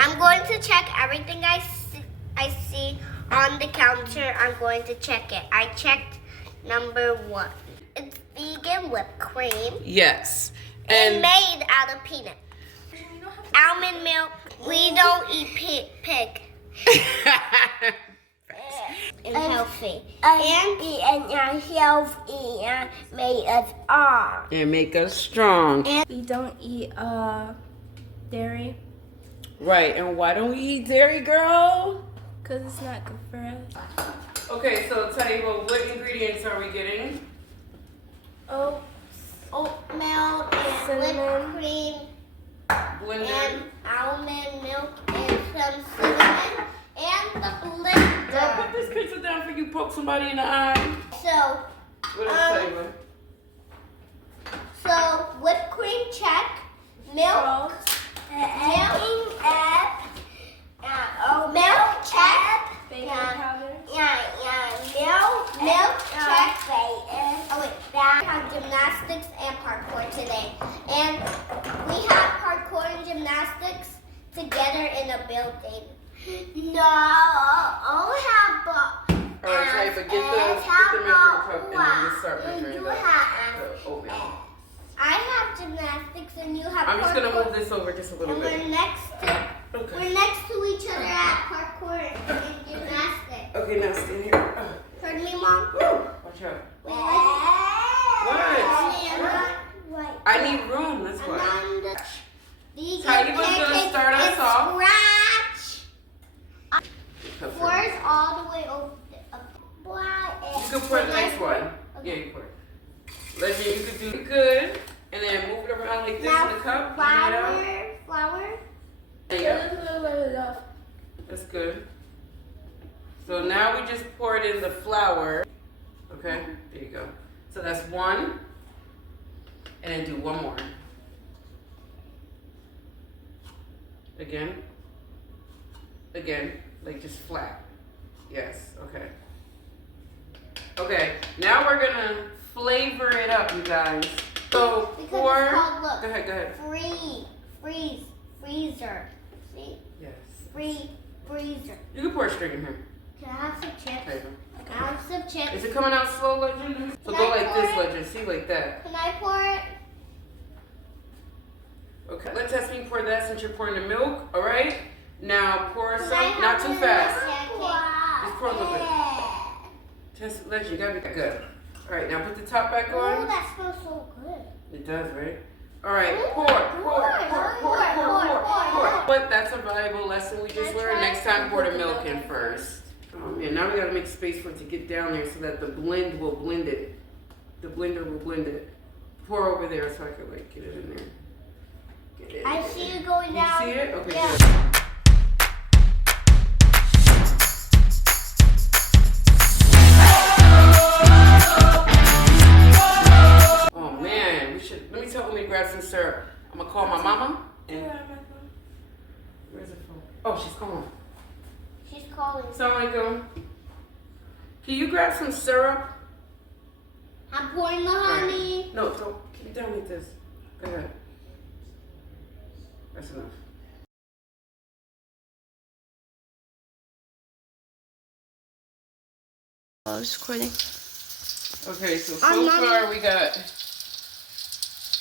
I'm going to check everything I see on the counter. I'm going to check it. I checked number 1. It's vegan whipped cream. Yes. And made out of peanut. Almond milk. We don't eat pig. And healthy. And healthy and make us all. And make us strong. And we don't eat dairy. Right, and why don't we eat dairy, girl? Because it's not good for us. Okay, so tell you what ingredients are we getting? Oatmeal and Cinnamon. whipped cream. Blender. And almond milk and some cinnamon and the blender. Girl, put this pizza down for you poke somebody in the eye. So, What else, Taylor? so whipped cream check, milk, milk check, Baking powder. milk check. Oh wait, we have gymnastics and parkour today, and we have parkour and gymnastics together in a building. No, I'll have. All right, Trey, but get the measuring cup and then you start measuring the oatmeal. I have gymnastics and you have I'm just parkour. gonna move this over just a little And bit. we're next to each other at parkour and gymnastics. Okay, now stand here. Heard me, Mom? Watch out. What? I need room, that's why. Taiba's gonna start us off. Scratch. Fours all the way over. You can pour the next one. Yeah, you pour it. Legend, you could do it good, and then move it around like this in the cup. Flour. There you go. That's good. So now we just poured in the flour. Okay, there you go. So that's 1. And then do 1 more. Again. Like just flat. Yes, okay. Okay, now we're gonna flavor it up, you guys. So pour. Look. Go ahead. Freezer. See? Yes. Freezer. You can pour a string in here. Can I have some chips? There you Can I have some go. chips? Is it coming out slow, Legend? So Can go I like pour this, it? Legend. See, like that. Can I pour it? Okay. Let's test me pour that since you're pouring the milk. All right. Now pour Can I some, have not too one? fast. Yeah, Just pour a little bit. Test, Legend. You gotta be good. All right. Now put the top back Oh, on. that smells so good. It does, right? All right. Pour. Pour. But that's a valuable lesson we just learned. Next time, pour the milk in first. Oh man, now we gotta make space for it to get down there so that the blend will blend it. The blender will blend it. Pour over there so I can like get it in there. Get it. I see you going You down. see it? Okay, Yeah. good. Oh man, let me tell me to grab some syrup. I'm gonna call my mama. And where's the phone? Oh, she's calling. She's calling. Assalamualaikum. Can you grab some syrup? I'm pouring the honey. No, don't keep it down like this. Go ahead. That's enough. I was recording. Okay, so far we got.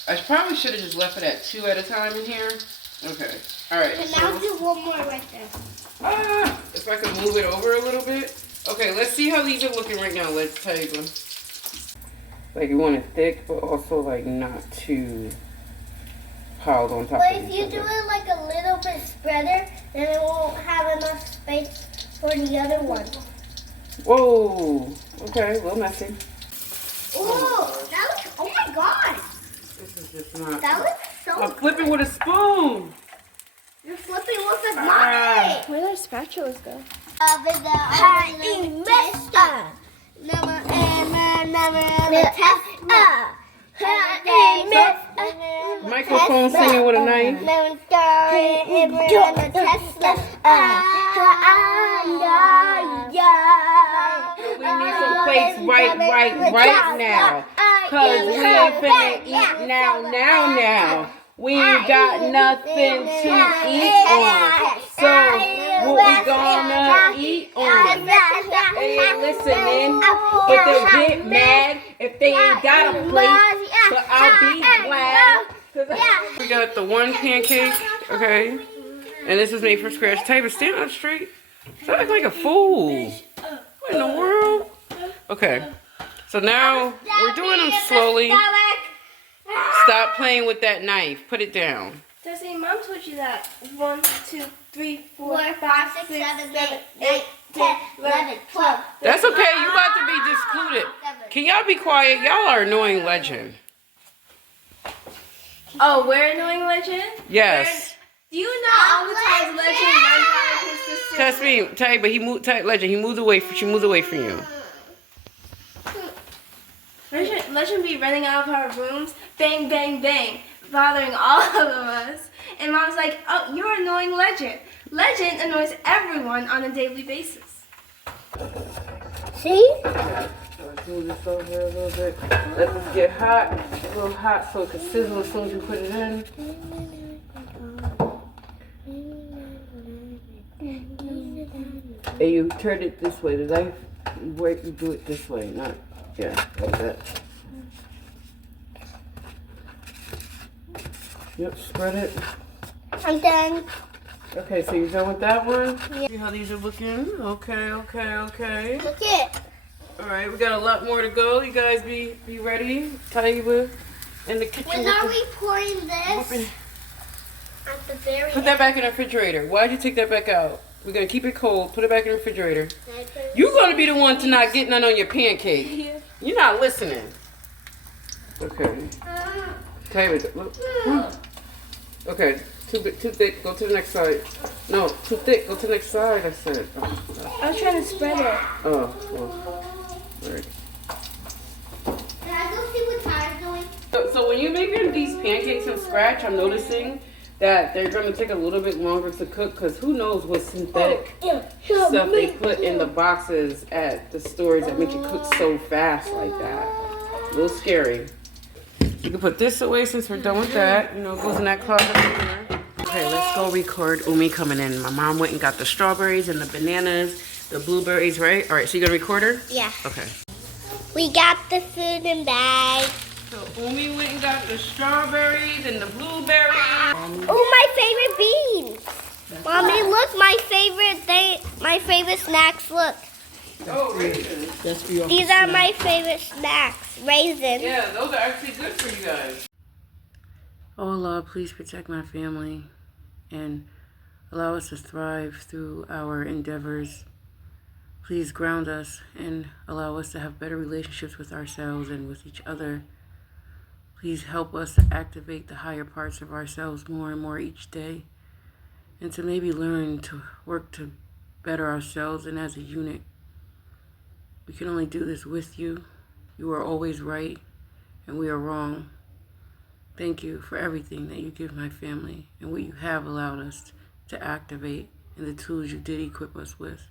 I probably should have just left it at 2 at a time in here. Okay. All right. And so now do one more right there. if I can move it over a little bit. Okay, let's see how these are looking right now. Let's take them. Like you want it thick, but also like not too piled on top But of if each you other. do it like a little bit spreader, then it won't have enough space for the other one. Whoa. Okay, a little messy. Oh, that looks, oh my god. This is just not. That looks so I'm flipping with a spoon. You're flipping with a Ah. knife. Where did our spatulas go? Microphone singing with a knife. We need some plates right now. Cause we ain't finna eat now. we ain't got nothing to eat on. So what we gonna eat on? They ain't listening, but they'll get mad if they ain't got a plate. But I'll be glad. We got the one pancake, okay, and this was made from scratch. Type of stand up straight. So I look like a fool. What in the world? Okay, so now we're doing them slowly. Stop playing with that knife. Put it down. Desi, Mom told you that. 1, 2, 3, 4, 4, 5, 6, 7, 8, 9, 10, 11, 12. That's okay. You about to be discluded. Can y'all be quiet? Y'all are annoying legend. Oh, we're annoying legend? Yes. Do you know all the times legend runs out of his sister? Trust me, tell you, but he moved. Legend, he moved away. She moved away from you. Legend be running out of our rooms, bang, bang, bang, bothering all of us. And Mom's like, oh, you're annoying Legend. Legend annoys everyone on a daily basis. See? Let's move this over a little bit. Let this get hot, a little hot so it can sizzle as soon as you put it in. And you turn it this way. The knife, you do it this way, not, yeah, like that. Yep, spread it. I'm done. Okay, so you're done with that one? Yeah. See how these are looking? Okay. Look it. All right, we got a lot more to go. You guys be ready. Taiba in the kitchen. When are we pouring this? Whooping. At the very Put that back in the refrigerator. Why'd you take that back out? We're going to keep it cold. Put it back in the refrigerator. You're going to be the one to not get none on your pancake. Yeah. You're not listening. Okay. Taiba, look. Okay, too thick. Go to the next side. No, too thick. Go to the next side, I said. Oh, I was trying to spread it. well. All right. Can I go see what Ty's doing? So when you're making these pancakes from scratch, I'm noticing that they're going to take a little bit longer to cook because who knows what synthetic stuff they put in the boxes at the stores that make it cook so fast like that. A little scary. You can put this away since we're done with that. You know, it goes in that closet right there. Okay, let's go record Umi coming in. My mom went and got the strawberries and the bananas, the blueberries, right? All right, so you gonna record her? Yeah. Okay. We got the food in bags. So Umi went and got the strawberries and the blueberries. Oh, my favorite beans. Mommy, look, my favorite thing, my favorite snacks, look. Oh, raisins. That's for your These are my favorite snacks, raisins. Yeah, those are actually good for you guys. Oh, Allah, please protect my family and allow us to thrive through our endeavors. Please ground us and allow us to have better relationships with ourselves and with each other. Please help us to activate the higher parts of ourselves more and more each day and to maybe learn to work to better ourselves and as a unit. We can only do this with you. You are always right and we are wrong. Thank you for everything that you give my family and what you have allowed us to activate and the tools you did equip us with.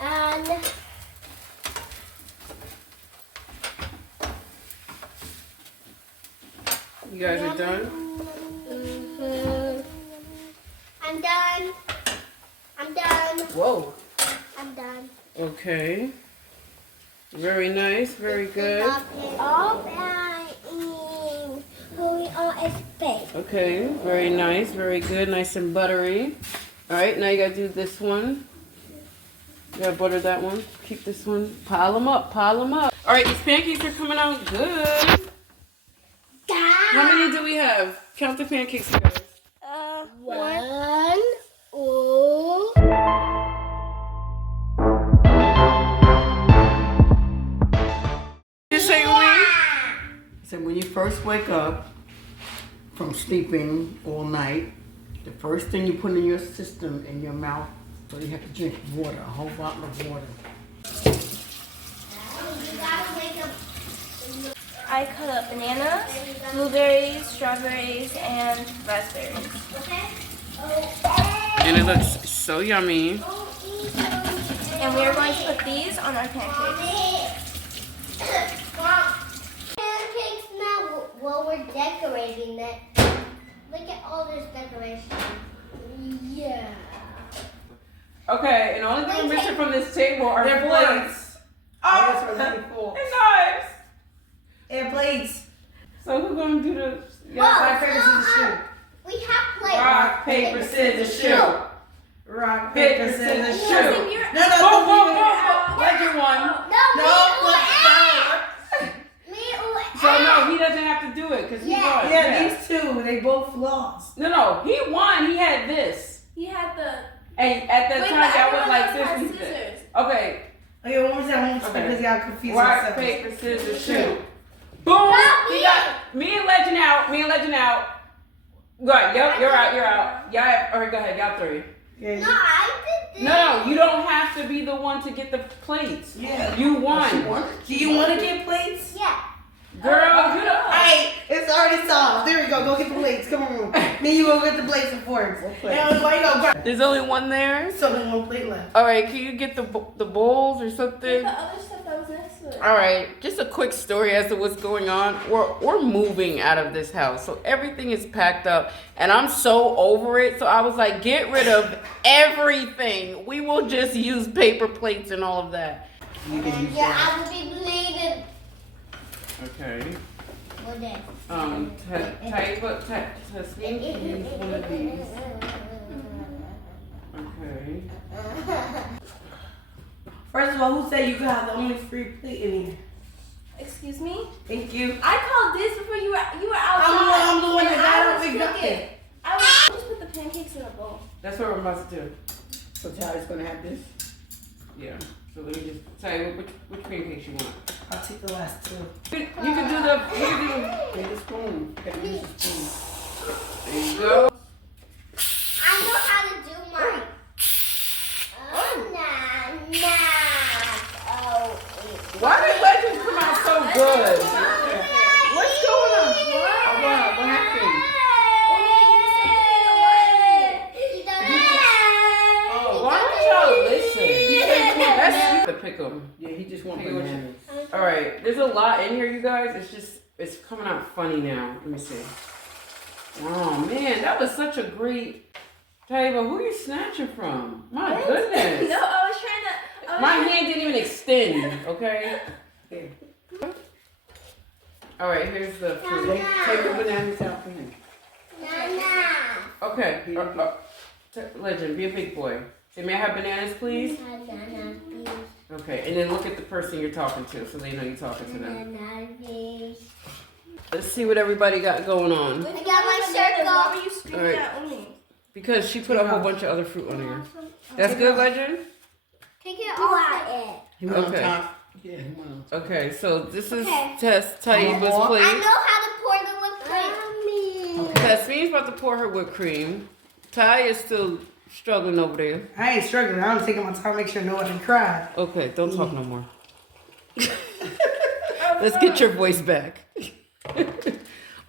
And You guys are done? I'm done. I'm done. Whoa. I'm done. Okay. Very nice, very good. All right. Who is big? Okay, very nice, very good, nice and buttery. All right, now you gotta do this one. You gotta butter that one. Keep this one. Pile them up, pile them up. All right, these pancakes are coming out good. How many do we have? Count the pancakes, you guys. 1. Ooh. You say Umi? So when you first wake up from sleeping all night, the first thing you put in your system, in your mouth, so you have to drink water, a whole bottle of water. I cut up bananas, blueberries, strawberries, and raspberries. And it looks so yummy. And we are going to put these on our pancakes. Pancakes now while we're decorating it. Look at all this decoration. Yeah. Okay, and the only thing we're missing from this table are plates. That's what it's for. And knives. And plates. So who's gonna do the Rock, paper, scissors, shoot. We have plates. rock, paper, scissors, shoot? Rock, paper, scissors, shoot. No, Boom, boom, boom. Legend one. Me or So no, he doesn't have to do it because he won. Yeah, these two, they both lost. No, he won. He had this. He had the. And at that Wait, time, but y'all was everyone like else had this. scissors. Okay. Okay, one more time, Okay. because y'all confused Rock, yourselves. paper, scissors, shoot. Boom. No, He got me and Legend out. Right, you're out. Y'all have, all right, go ahead. Y'all three. Yeah. No, I did this. No, you don't have to be the one to get the plates. Yeah. You won. Do you want to get plates? Yeah. Girl, you don't. Alright, it's already solved. There we go. Go get the plates. Come on. Then you go get the plates and forks. Now, why you go grab? There's only one there. So then one plate left. All right, can you get the bowls or something? The other stuff that was next to it. All right, just a quick story as to what's going on. We're moving out of this house, so everything is packed up, and I'm so over it. So I was like, get rid of everything. We will just use paper plates and all of that. Yeah, I will be bleeding. Okay. What is? Tasmin can use one of these. Okay. First of all, who said you could have the only free plate in here? Excuse me? Thank you. I called this before you were outside. I'm the one that and got I up was and got cooking. it. I was just put the pancakes in a bowl. That's what we're about to do. So Tyler's gonna have this. Yeah. So let me just tell you which pancakes you want. I'll take the last two. You can do the. Get a spoon. Gotta use a spoon. There you go. I know how to do mine. Oh, nah. Oh, Why did Legends come out so good? What's going on? What happened? Why don't y'all listen? That's the pick 'em. Yeah, he just want Hey, what you- bananas. All right, there's a lot in here, you guys. It's coming out funny now. Let me see. Oh man, that was such a great. Taiba, who you snatching from? My goodness. No, I was trying to. My hand didn't even extend. Okay. Here. All right, here's the fruit. Take the bananas out for him. Okay. Legend, be a big boy. Say, may I have bananas, please? Okay, and then look at the person you're talking to, so they know you're talking to them. Let's see what everybody got going on. I got my circle. Why were you screaming Alright. at me? Because she put a whole bunch of other fruit on here. That's good, Legend? Take it all out. He went Okay. on top. Yeah, he went on top. Okay, so this is Okay. Taiba's I plate. know how to pour the whipped cream. Tasmin's about to pour her whipped cream. Ty is still struggling over there. I ain't struggling. I'm taking my time to make sure nobody cried. Okay, don't talk no more. Let's get your voice back.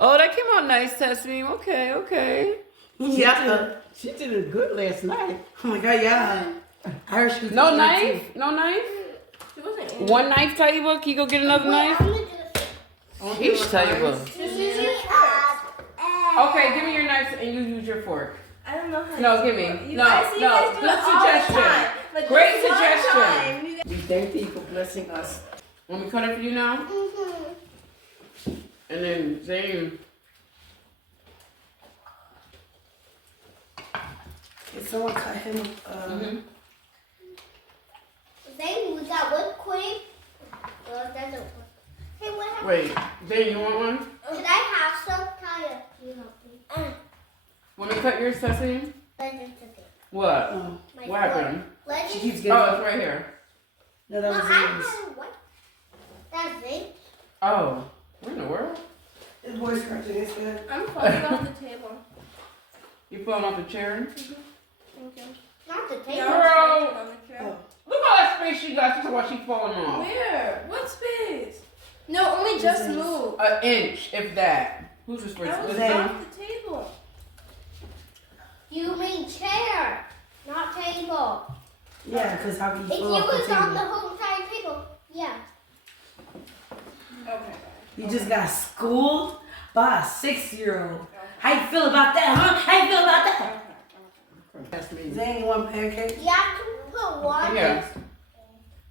Oh, that came out nice, Tasmin. Okay. Yeah. She did it good last night. Oh my god, yeah. I heard she was No eating knife? No knife? She wasn't in. One knife, Taiba? Can you go get another knife? Each Taiba. Okay, give me your knife and you use your fork. I don't know how. No, give me. You No, guys, you no. guys do Good it all the suggestion. time, but Great this one suggestion. time, you guys- We thank you for blessing us. Want me to cut it for you now? And then Zane. Can someone cut him? Then we got whipped cream. Well, it doesn't work. Hey, what happened? Wait, Zane, you want one? Should I have some? Tyler, you help me. Want me to cut yours, Tasmin? Legend took it. What? My What happened? She Legend. keeps getting. Oh, it's right here. No, that No, was I yours. had what? That's it. Oh, what in the world? His boy's scratching his head. I'm falling off the table. You falling off the chair? Thank you. Not the Yeah, table. Girl. I'm on the chair. Oh. Look all that space she got. She's why she's falling off. Where? What space? No, only just move. An inch, if that. Who's this I person? was This off one? the table. You mean chair, not table. Yeah, because how can you If you fall off the was on the table? whole entire table, yeah. Okay. You just got schooled by a 6-year-old. How you feel about that, huh? How you feel about that? That's me. Zane, you want pancakes? You have to put water. Yeah.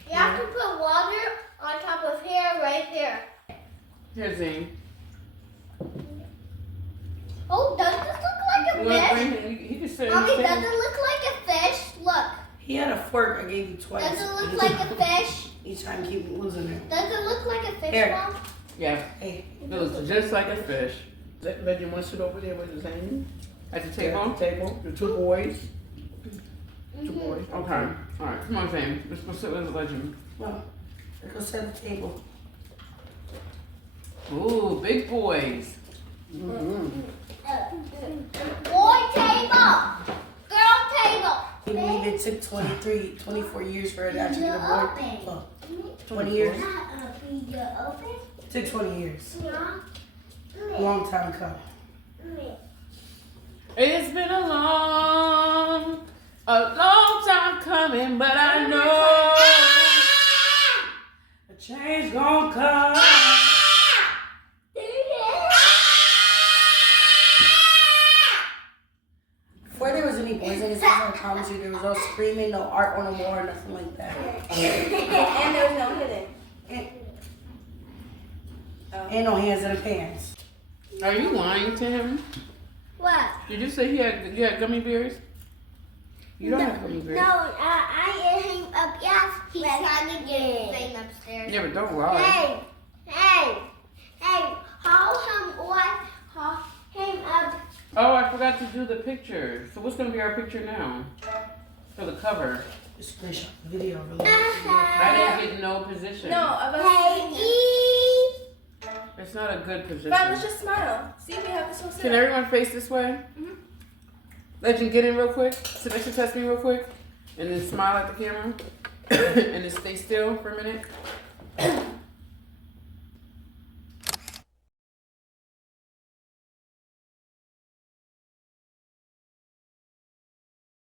You have to put water on top of here, right here. Here, Zane. Oh, does this look You like want a to fish? bring him? He just said. Mommy, does it look like a fish? Look. He had a fork I gave you twice. Does it look like a fish? He's trying to keep losing it. Does it look like a fish, Here. Mom? Yeah. Hey. It looks just like a fish. Legend wants to sit over there with his hand. At the Table. table. The two boys. Two boys. Okay. All right. Come on, Zane. Let's go sit with the legend. Well, let's go set the table. Ooh, big boys. Mm-hmm. Boy table. Girl table. We believe it took 24 years for it to actually get a board. Look, 20 years. It took 20 years. Long time coming. It's been a long time coming, but I know A change gonna come. Before there was any boys in this house, I promise you, there was no screaming, no art on the wall, nothing like that. And there was no hitting. Ain't no hands in the pants. Are you lying to him? What? Did you say you had gummy bears? You don't have gummy bears. No, I ate him up. Yes, he's trying to get Zane upstairs. Yeah, but don't lie. Hey, hold him up. Oh, I forgot to do the picture. So what's gonna be our picture now? For the cover. Just screenshot the video. Really. I didn't get no position. No, about Hey, E. It's not a good position. But let's just smile. See, we have this whole Can set. everyone face this way? Mhm. Legend, get in real quick. Submission test me real quick. And then smile at the camera. And then stay still for a minute.